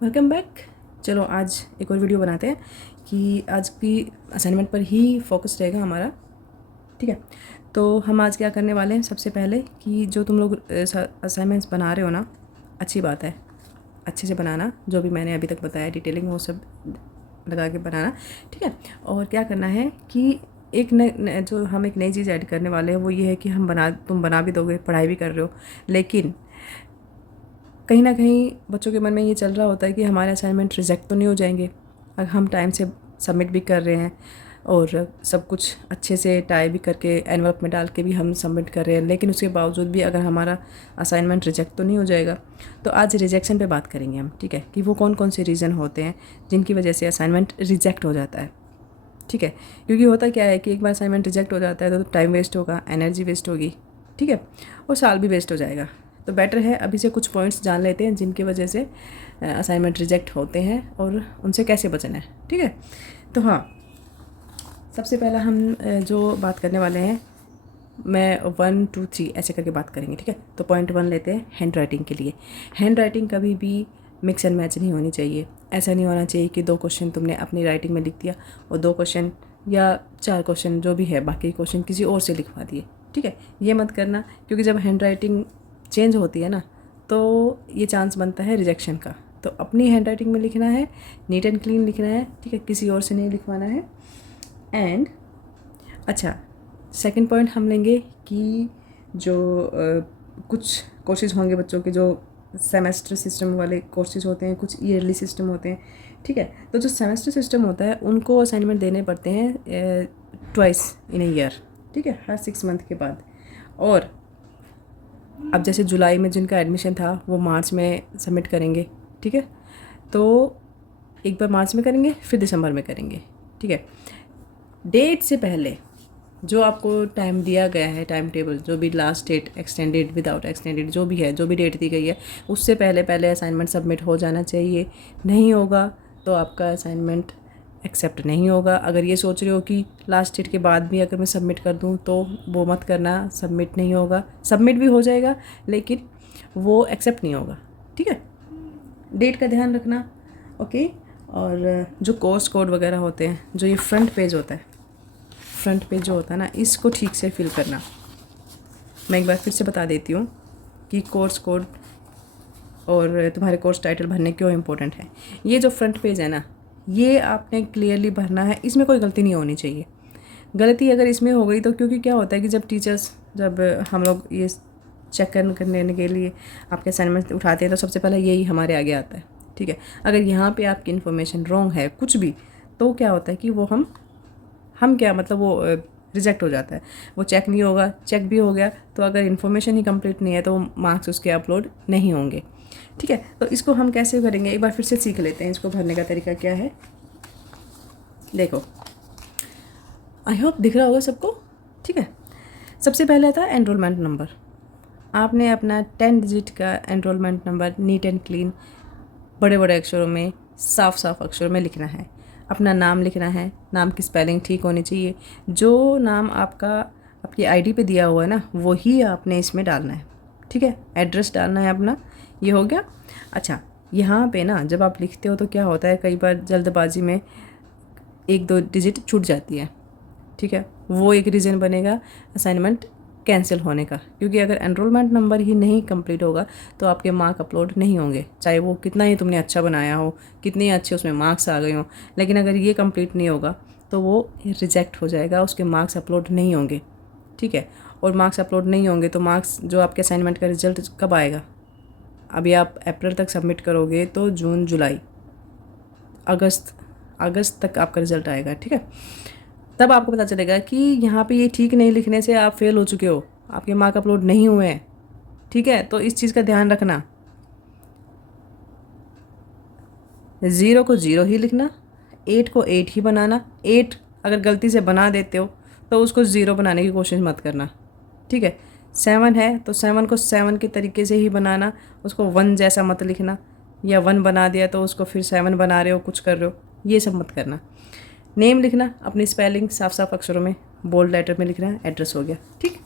Welcome back. चलो आज एक और वीडियो बनाते हैं कि आज की असाइनमेंट पर ही फोकस रहेगा हमारा। ठीक है, तो हम आज क्या करने वाले हैं, सबसे पहले कि जो तुम लोग असाइनमेंट्स बना रहे हो ना, अच्छी बात है, अच्छे से बनाना। जो भी मैंने अभी तक बताया डिटेलिंग वो सब लगा के बनाना। ठीक है, और क्या करना है कि जो हम एक नई चीज़ ऐड करने वाले हैं वो ये है कि तुम बना भी दोगे, पढ़ाई भी कर रहे हो, लेकिन कहीं ना कहीं बच्चों के मन में ये चल रहा होता है कि हमारे असाइनमेंट रिजेक्ट तो नहीं हो जाएंगे। अगर हम टाइम से सबमिट भी कर रहे हैं और सब कुछ अच्छे से टाई भी करके एनवलप में डाल के भी हम सबमिट कर रहे हैं, लेकिन उसके बावजूद भी अगर हमारा असाइनमेंट रिजेक्ट तो नहीं हो जाएगा। तो आज रिजेक्शन पे बात करेंगे हम। ठीक है, कि वो कौन कौन से रीज़न होते हैं जिनकी वजह से असाइनमेंट रिजेक्ट हो जाता है। ठीक है, क्योंकि होता क्या है कि एक बार असाइनमेंट रिजेक्ट हो जाता है तो टाइम वेस्ट होगा, एनर्जी वेस्ट होगी। ठीक है, और साल भी वेस्ट हो जाएगा। तो बेटर है अभी से कुछ पॉइंट्स जान लेते हैं जिनकी वजह से असाइनमेंट रिजेक्ट होते हैं और उनसे कैसे बचना है। ठीक है, तो हाँ, सबसे पहला हम जो बात करने वाले हैं, मैं 1 2 3 ऐसे करके बात करेंगे। ठीक है, तो पॉइंट 1 लेते हैं हैंड राइटिंग के लिए। हैंड राइटिंग कभी भी मिक्स एंड मैच नहीं होनी चाहिए। ऐसा नहीं होना चाहिए कि 2 क्वेश्चन तुमने अपनी राइटिंग में लिख दिया और 2 क्वेश्चन या 4 क्वेश्चन जो भी है बाकी क्वेश्चन किसी और से लिखवा दिए। ठीक है, ये मत करना, क्योंकि जब हैंड राइटिंग चेंज होती है ना तो ये चांस बनता है रिजेक्शन का। तो अपनी हैंड राइटिंग में लिखना है, नीट एंड क्लीन लिखना है। ठीक है, किसी और से नहीं लिखवाना है। एंड अच्छा, सेकंड पॉइंट हम लेंगे कि जो कुछ कोर्सेज होंगे बच्चों के, जो सेमेस्टर सिस्टम वाले कोर्सेज होते हैं, कुछ ईयरली सिस्टम होते हैं। ठीक है, तो जो सेमेस्टर सिस्टम होता है उनको असाइनमेंट देने पड़ते हैं ट्वाइस इन ए ईयर। ठीक है, हर 6 मंथ के बाद। और अब जैसे जुलाई में जिनका एडमिशन था वो मार्च में सबमिट करेंगे। ठीक है, तो एक बार मार्च में करेंगे, फिर दिसंबर में करेंगे। ठीक है, डेट से पहले जो आपको टाइम दिया गया है, टाइम टेबल, जो भी last date, extended, without extended, जो भी है, जो भी डेट दी गई है, उससे पहले पहले असाइनमेंट सबमिट हो जाना चाहिए। नहीं होगा तो आपका असाइनमेंट एक्सेप्ट नहीं होगा। अगर ये सोच रहे हो कि लास्ट डेट के बाद भी अगर मैं सबमिट कर दूँ तो वो मत करना, सबमिट नहीं होगा। सबमिट भी हो जाएगा लेकिन वो एक्सेप्ट नहीं होगा। ठीक है, डेट का ध्यान रखना। ओके, और जो कोर्स कोड वगैरह होते हैं, जो ये फ्रंट पेज होता है, फ्रंट पेज जो होता है ना, इसको ठीक से फिल करना। मैं एक बार फिर से बता देती हूँ कि कोर्स कोड और तुम्हारे कोर्स टाइटल भरने क्यों इम्पोर्टेंट है। ये जो फ्रंट पेज है ना, ये आपने क्लियरली भरना है, इसमें कोई गलती नहीं होनी चाहिए। गलती अगर इसमें हो गई तो, क्योंकि क्या होता है कि जब टीचर्स, जब हम लोग ये चेक करने के लिए आपके असाइनमेंट उठाते हैं तो सबसे पहले यही हमारे आगे आता है। ठीक है, अगर यहाँ पे आपकी इन्फॉर्मेशन रॉन्ग है कुछ भी, तो क्या होता है कि वो हम क्या मतलब वो रिजेक्ट हो जाता है, वो चेक नहीं होगा। चेक भी हो गया तो अगर इन्फॉर्मेशन ही कंप्लीट नहीं है तो मार्क्स उसके अपलोड नहीं होंगे। ठीक है, तो इसको हम कैसे करेंगे एक बार फिर से सीख लेते हैं। इसको भरने का तरीका क्या है, देखो, आई होप दिख रहा होगा सबको। ठीक है, सबसे पहले था एनरोलमेंट नंबर। आपने अपना 10 डिजिट का enrolment number neat and clean बड़े बड़े अक्षरों में, साफ साफ अक्षरों में लिखना है। अपना नाम लिखना है, नाम की स्पेलिंग ठीक होनी चाहिए। जो नाम आपका आपकी आईडी पे दिया हुआ है ना, वही आपने इसमें डालना है। ठीक है, एड्रेस डालना है अपना, ये हो गया। अच्छा, यहाँ पे ना जब आप लिखते हो तो क्या होता है, कई बार जल्दबाजी में 1-2 डिजिट छूट जाती है। ठीक है, वो एक रीज़न बनेगा असाइनमेंट कैंसिल होने का, क्योंकि अगर एनरोलमेंट नंबर ही नहीं कंप्लीट होगा तो आपके मार्क अपलोड नहीं होंगे, चाहे वो कितना ही तुमने अच्छा बनाया हो, कितने अच्छे उसमें मार्क्स आ गए हों, लेकिन अगर ये कंप्लीट नहीं होगा तो वो रिजेक्ट हो जाएगा, उसके मार्क्स अपलोड नहीं होंगे। ठीक है, और मार्क्स अपलोड नहीं होंगे तो मार्क्स, जो आपके असाइनमेंट का रिजल्ट कब आएगा, अभी आप अप्रैल तक सबमिट करोगे तो जून, जुलाई, अगस्त तक आपका रिजल्ट आएगा। ठीक है, तब आपको पता चलेगा कि यहाँ पे ये ठीक नहीं लिखने से आप फेल हो चुके हो, आपके मार्क अपलोड नहीं हुए हैं। ठीक है, तो इस चीज़ का ध्यान रखना, 0 को 0 ही लिखना, 8 को 8 ही बनाना। 8 अगर गलती से बना देते हो तो उसको 0 बनाने की कोशिश मत करना। ठीक है, 7 है तो 7 को 7 के तरीके से ही बनाना, उसको 1 जैसा मत लिखना, या 1 बना दिया तो उसको फिर 7 बना रहे हो, कुछ कर रहे हो, ये सब मत करना। नेम लिखना, अपनी स्पेलिंग साफ साफ अक्षरों में, बोल्ड लेटर में लिखना है। एड्रेस हो गया। ठीक,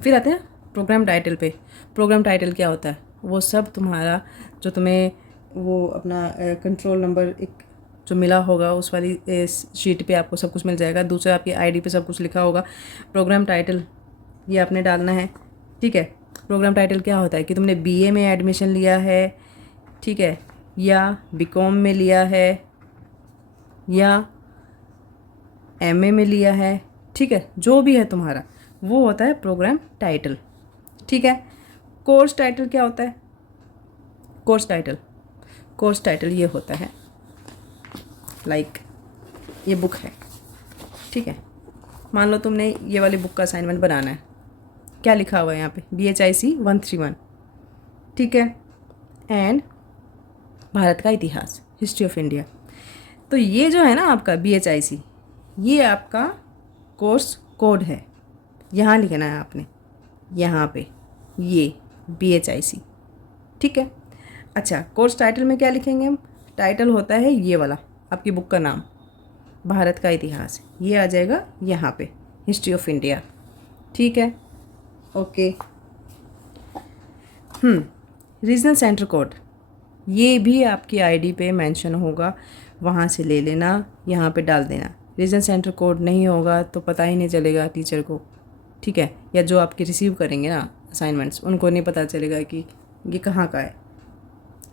फिर आते हैं प्रोग्राम टाइटल पे। प्रोग्राम टाइटल क्या होता है, वो सब तुम्हारा जो तुम्हें वो अपना कंट्रोल नंबर एक जो मिला होगा उस वाली शीट पे आपको सब कुछ मिल जाएगा। दूसरा आपकी आईडी पे सब कुछ लिखा होगा। प्रोग्राम टाइटल ये आपने डालना है, ठीक है। प्रोग्राम टाइटल क्या होता है कि तुमने बीए में एडमिशन लिया है, ठीक है, या बीकॉम में लिया है, या एमए में लिया है, ठीक है, जो भी है तुम्हारा वो होता है प्रोग्राम टाइटल, ठीक है। कोर्स टाइटल क्या होता है? कोर्स टाइटल ये होता है लाइक ये बुक है, ठीक है। मान लो तुमने ये वाली बुक का असाइनमेंट बनाना है, क्या लिखा हुआ है यहाँ पे? BHIC 131, ठीक है, एंड भारत का इतिहास, हिस्ट्री ऑफ इंडिया। तो ये जो है ना आपका BHIC, ये आपका कोर्स कोड है। यहाँ लिखना है आपने, यहाँ पे ये BHIC, ठीक है। अच्छा, कोर्स टाइटल में क्या लिखेंगे हम? टाइटल होता है ये वाला, आपकी बुक का नाम, भारत का इतिहास, ये आ जाएगा यहाँ पे, हिस्ट्री ऑफ इंडिया, ठीक है, ओके। रीजनल सेंटर कोड, ये भी आपकी आईडी पे मेंशन होगा, वहाँ से ले लेना, यहाँ पे डाल देना। रीजनल सेंटर कोड नहीं होगा तो पता ही नहीं चलेगा टीचर को, ठीक है, या जो आपके रिसीव करेंगे ना असाइनमेंट्स, उनको नहीं पता चलेगा कि ये कहाँ का है।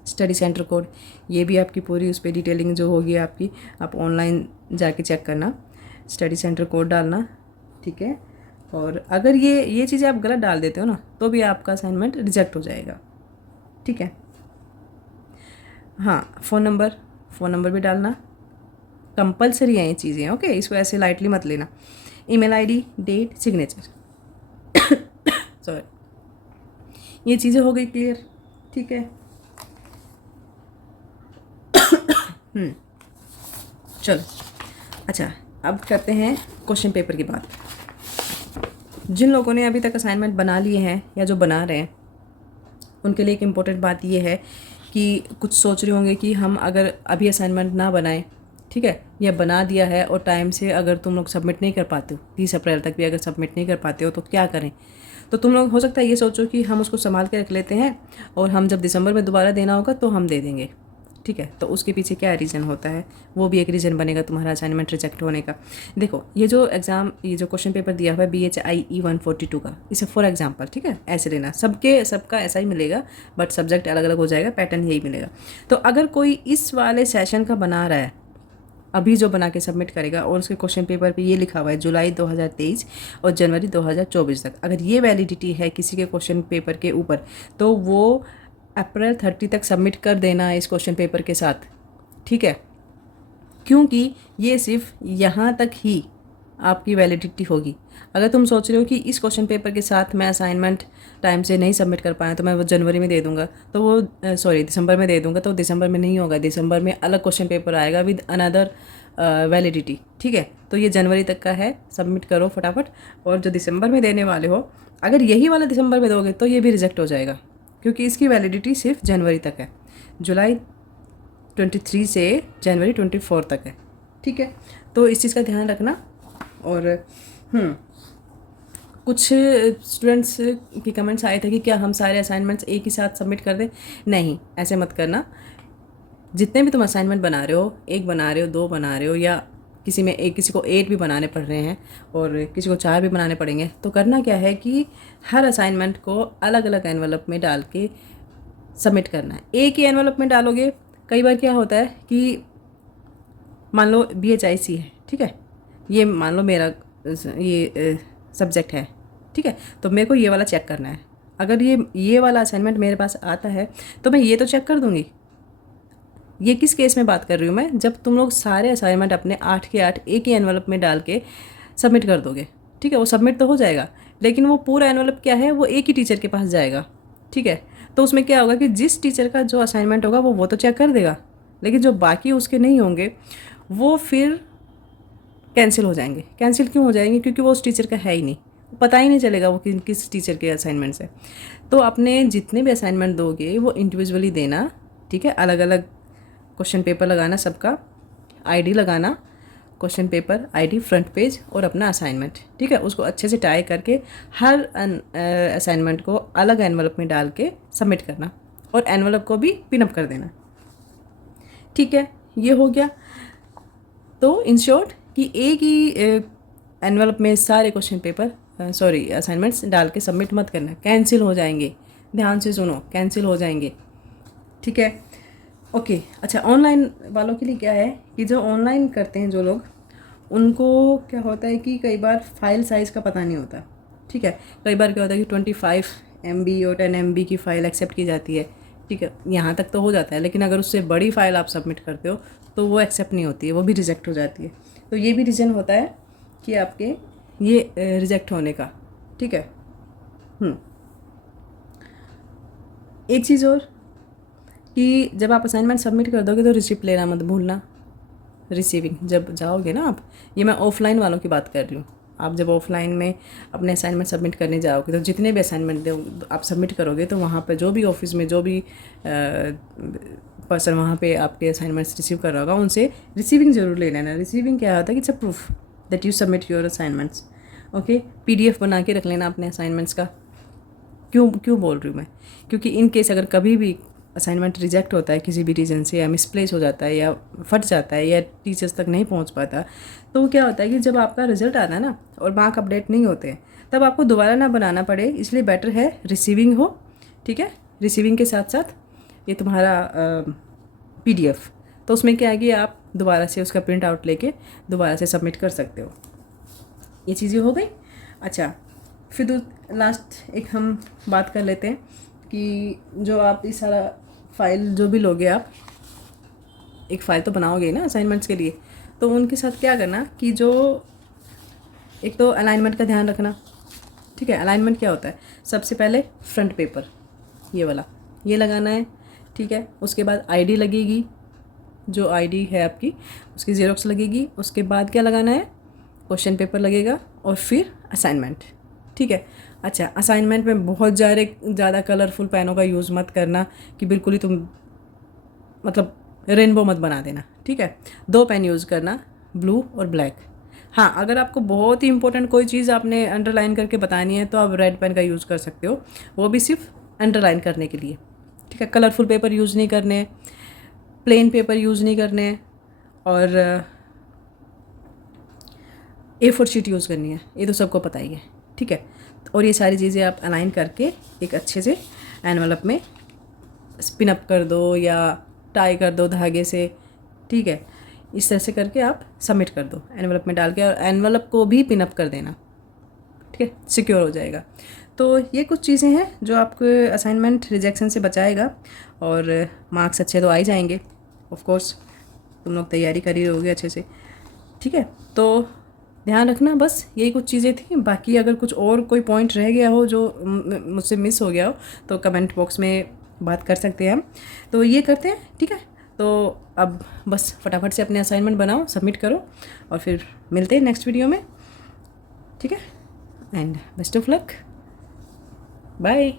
स्टडी सेंटर कोड, ये भी आपकी पूरी उस पर डिटेलिंग जो होगी आपकी, आप ऑनलाइन जाके चेक करना, स्टडी सेंटर कोड डालना, ठीक है। और अगर ये चीज़ें आप गलत डाल देते हो ना तो भी आपका असाइनमेंट रिजेक्ट हो जाएगा, ठीक है। हाँ, फ़ोन नंबर भी डालना, कंपलसरी है ये चीज़ें, ओके, इसको ऐसे लाइटली मत लेना। Email ID, date, signature sorry, ये चीज़ें हो गई क्लियर, ठीक है। चलो, अच्छा, अब करते हैं क्वेश्चन पेपर की बात। जिन लोगों ने अभी तक असाइनमेंट बना लिए हैं या जो बना रहे हैं, उनके लिए एक इम्पोर्टेंट बात ये है कि कुछ सोच रहे होंगे कि हम अगर अभी असाइनमेंट ना बनाएं, ठीक है, या बना दिया है और टाइम से अगर तुम लोग सबमिट नहीं कर पाते हो, 30 अप्रैल तक भी अगर सबमिट नहीं कर पाते हो तो क्या करें। तो तुम लोग हो सकता है ये सोचो कि हम उसको संभाल के रख लेते हैं और हम जब दिसंबर में दोबारा देना होगा तो हम दे देंगे, ठीक है। तो उसके पीछे क्या रीज़न होता है, वो भी एक रीज़न बनेगा तुम्हारा असाइनमेंट रिजेक्ट होने का। देखो, ये जो क्वेश्चन पेपर दिया हुआ है BHIE 142 का, इसे फॉर एग्जांपल, ठीक है, ऐसे लेना, सबका ऐसा ही मिलेगा, बट सब्जेक्ट अलग अलग हो जाएगा, पैटर्न यही मिलेगा। तो अगर कोई इस वाले सेशन का बना रहा है, अभी जो बना के सबमिट करेगा, और उसके क्वेश्चन पेपर पे ये लिखा हुआ है जुलाई 2023 और जनवरी 2024 तक, अगर ये वैलिडिटी है किसी के क्वेश्चन पेपर के ऊपर, तो वो अप्रैल 30 तक सबमिट कर देना है इस क्वेश्चन पेपर के साथ, ठीक है। क्योंकि ये सिर्फ यहाँ तक ही आपकी वैलिडिटी होगी। अगर तुम सोच रहे हो कि इस क्वेश्चन पेपर के साथ मैं असाइनमेंट टाइम से नहीं सबमिट कर पाया तो मैं वो जनवरी में दे दूँगा, तो वो दिसंबर में दे दूँगा, तो दिसंबर में नहीं होगा, दिसंबर में अलग क्वेश्चन पेपर आएगा विद अनदर वैलिडिटी, ठीक है। तो ये जनवरी तक का है, सबमिट करो फटाफट। और जो दिसंबर में देने वाले हो, अगर यही वाला दिसंबर में दोगे तो ये भी रिजेक्ट हो जाएगा, क्योंकि इसकी वैलिडिटी सिर्फ जनवरी तक है, जुलाई 23 से जनवरी 24 तक है, ठीक है। तो इस चीज़ का ध्यान रखना। और कुछ स्टूडेंट्स की कमेंट्स आए थे कि क्या हम सारे असाइनमेंट्स एक ही साथ सबमिट कर दें। नहीं, ऐसे मत करना। जितने भी तुम असाइनमेंट बना रहे हो, 1 बना रहे हो, 2 बना रहे हो, या किसी को 8 भी बनाने पड़ रहे हैं और किसी को 4 भी बनाने पड़ेंगे, तो करना क्या है कि हर असाइनमेंट को अलग अलग एनवलप में डाल के सबमिट करना है। एक ही एनवलप में डालोगे, कई बार क्या होता है कि मान लो BHIC है, ठीक है, ये मान लो मेरा ये सब्जेक्ट है, ठीक है, तो मेरे को ये वाला चेक करना है। अगर ये वाला असाइनमेंट मेरे पास आता है तो मैं ये तो चेक कर दूँगी। ये किस केस में बात कर रही हूँ मैं, जब तुम लोग सारे असाइनमेंट अपने 8 के 8 एक ही एनवलप में डाल के सबमिट कर दोगे, ठीक है, वो सबमिट तो हो जाएगा, लेकिन वो पूरा एनवलप क्या है, वो एक ही टीचर के पास जाएगा, ठीक है। तो उसमें क्या होगा कि जिस टीचर का जो असाइनमेंट होगा वो तो चेक कर देगा, लेकिन जो बाकी उसके नहीं होंगे वो फिर कैंसिल हो जाएंगे। कैंसिल क्यों हो जाएंगे? क्योंकि वो उस टीचर का है ही नहीं, पता ही नहीं चलेगा वो किस टीचर के असाइनमेंट्स है। तो अपने जितने भी असाइनमेंट दोगे वो इंडिविजुअली देना, ठीक है। अलग अलग क्वेश्चन पेपर लगाना, सबका आईडी लगाना, question paper ID front page और अपना असाइनमेंट, ठीक है, उसको अच्छे से टाई करके हर असाइनमेंट को अलग एनवलप में डाल के सबमिट करना और एनवलप को भी पिन अप कर देना, ठीक है, ये हो गया। तो इन शॉर्ट कि एक ही एनवलप में सारे क्वेश्चन पेपर असाइनमेंट्स डाल के सबमिट मत करना, कैंसिल हो जाएंगे। ध्यान से सुनो, कैंसिल हो जाएंगे, ठीक है। ओके, अच्छा, ऑनलाइन वालों के लिए क्या है कि जो ऑनलाइन करते हैं जो लोग, उनको क्या होता है कि कई बार फाइल साइज़ का पता नहीं होता, ठीक है। कई बार क्या होता है कि 25 MB और 10 MB की फ़ाइल एक्सेप्ट की जाती है, ठीक है, यहाँ तक तो हो जाता है, लेकिन अगर उससे बड़ी फ़ाइल आप सबमिट करते हो तो वो एक्सेप्ट नहीं होती है, वो भी रिजेक्ट हो जाती है। तो ये भी रीज़न होता है कि आपके ये रिजेक्ट होने का, ठीक है। एक चीज़ और कि जब आप असाइनमेंट सबमिट कर दोगे तो रिसिप्ट लेना मत भूलना। रिसीविंग जब जाओगे ना आप, ये मैं ऑफलाइन वालों की बात कर रही हूँ। आप जब ऑफलाइन में अपने असाइनमेंट सबमिट करने जाओगे तो जितने भी असाइनमेंट आप सबमिट करोगे तो वहाँ पर जो भी ऑफिस में जो भी पर्सन वहाँ पे आपके असाइनमेंट्स रिसीव कर रहा होगा उनसे रिसीविंग ज़रूर ले लेना। रिसीविंग क्या होता है कि it's a proof that you submit your assignments. Okay, PDF बना के रख लेना अपने असाइनमेंट्स का। क्यों बोल रही हूँ मैं, क्योंकि इन केस अगर कभी भी असाइनमेंट रिजेक्ट होता है किसी भी रीज़न से, या मिसप्लेस हो जाता है, या फट जाता है, या टीचर्स तक नहीं पहुंच पाता, तो क्या होता है कि जब आपका रिजल्ट आता है ना और मार्क अपडेट नहीं होते तब आपको दोबारा ना बनाना पड़े, इसलिए बेटर है रिसीविंग हो, ठीक है। रिसीविंग के साथ साथ ये तुम्हारा PDF, तो उसमें क्या है कि आप दोबारा से उसका प्रिंट आउट लेके दोबारा से सबमिट कर सकते हो। ये चीज़ें हो गई। अच्छा, फिर लास्ट एक हम बात कर लेते हैं कि जो आप इस सारा फाइल जो भी लोगे, आप एक फ़ाइल तो बनाओगे ना असाइनमेंट्स के लिए, तो उनके साथ क्या करना कि जो एक तो अलाइनमेंट का ध्यान रखना, ठीक है। अलाइनमेंट क्या होता है, सबसे पहले फ्रंट पेपर ये वाला ये लगाना है, ठीक है। उसके बाद ID लगेगी, जो ID है आपकी उसकी ज़ेरॉक्स लगेगी। उसके बाद क्या लगाना है, क्वेश्चन पेपर लगेगा, और फिर असाइनमेंट, ठीक है। अच्छा, असाइनमेंट में बहुत ज़्यादा कलरफुल पेनों का यूज़ मत करना कि बिल्कुल ही तुम मतलब रेनबो मत बना देना, ठीक है। 2 पेन यूज़ करना, ब्लू और ब्लैक। हाँ, अगर आपको बहुत ही इंपॉर्टेंट कोई चीज़ आपने अंडरलाइन करके बतानी है तो आप रेड पेन का यूज़ कर सकते हो, वो भी सिर्फ अंडरलाइन करने के लिए, ठीक है। कलरफुल पेपर यूज़ नहीं करने, प्लेन पेपर यूज़ नहीं करने, और A4 शीट यूज़ करनी है, ये तो सबको पता ही है, ठीक है। और ये सारी चीज़ें आप अलाइन करके एक अच्छे से एनवलप में स्पिन अप कर दो या टाई कर दो धागे से, ठीक है। इस तरह से करके आप सबमिट कर दो एनवलप में डाल के, और एनवलप को भी पिन अप कर देना, ठीक है, सिक्योर हो जाएगा। तो ये कुछ चीज़ें हैं जो आपको असाइनमेंट रिजेक्शन से बचाएगा, और मार्क्स अच्छे तो आ ही जाएंगे। ऑफ कोर्स तुम लोग तैयारी कर ही रहोगे अच्छे से, ठीक है। तो ध्यान रखना, बस यही कुछ चीज़ें थी। बाकी अगर कुछ और कोई पॉइंट रह गया हो जो मुझसे मिस हो गया हो तो कमेंट बॉक्स में बात कर सकते हैं हम। तो ये करते हैं, ठीक है। तो अब बस फटाफट से अपने असाइनमेंट बनाओ, सबमिट करो, और फिर मिलते हैं नेक्स्ट वीडियो में, ठीक है। And best of luck, bye.